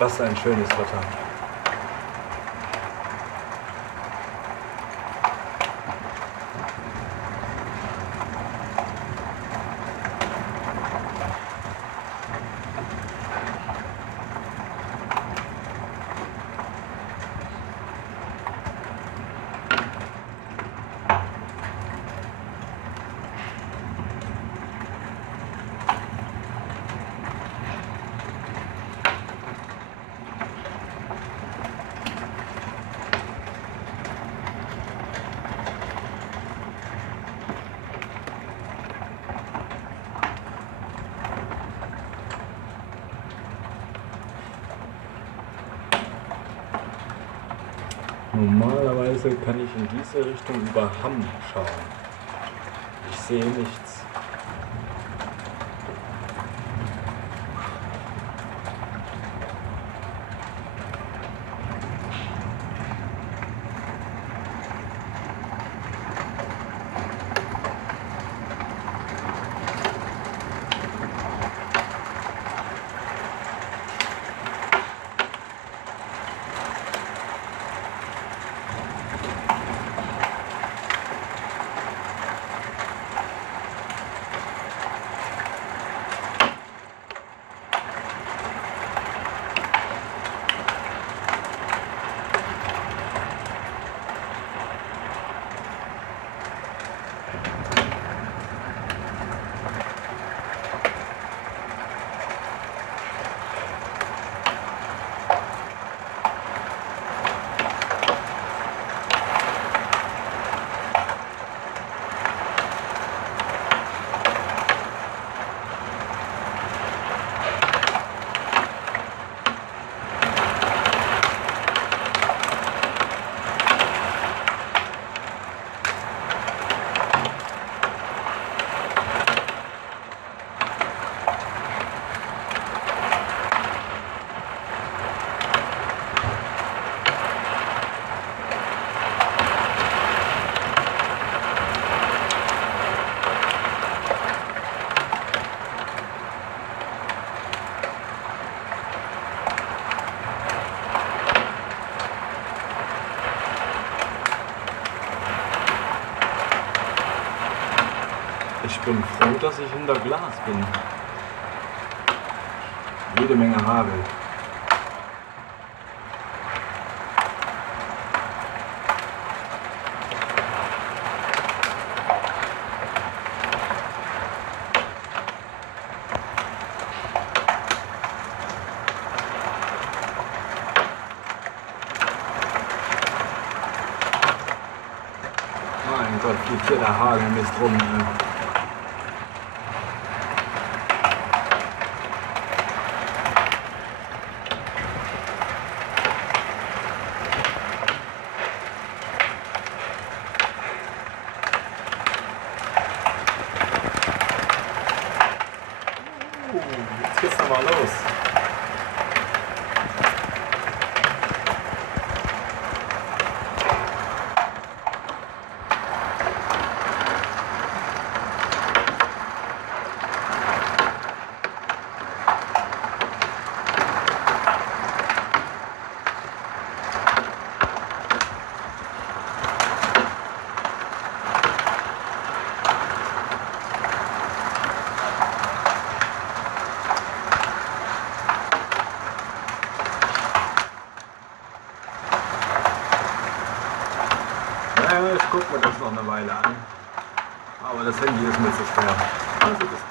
Was ein schönes Wetter. Normalerweise kann ich in diese Richtung über Hamm schauen. Ich sehe nichts. Ich bin froh, dass ich hinter Glas bin. Jede Menge Hagel. Mein Gott, fliegt hier der Hagelmist rum. Jetzt geht's nochmal los. Ich gucke mir das noch eine Weile an. Aber das Handy ist mir zu schwer. Also bis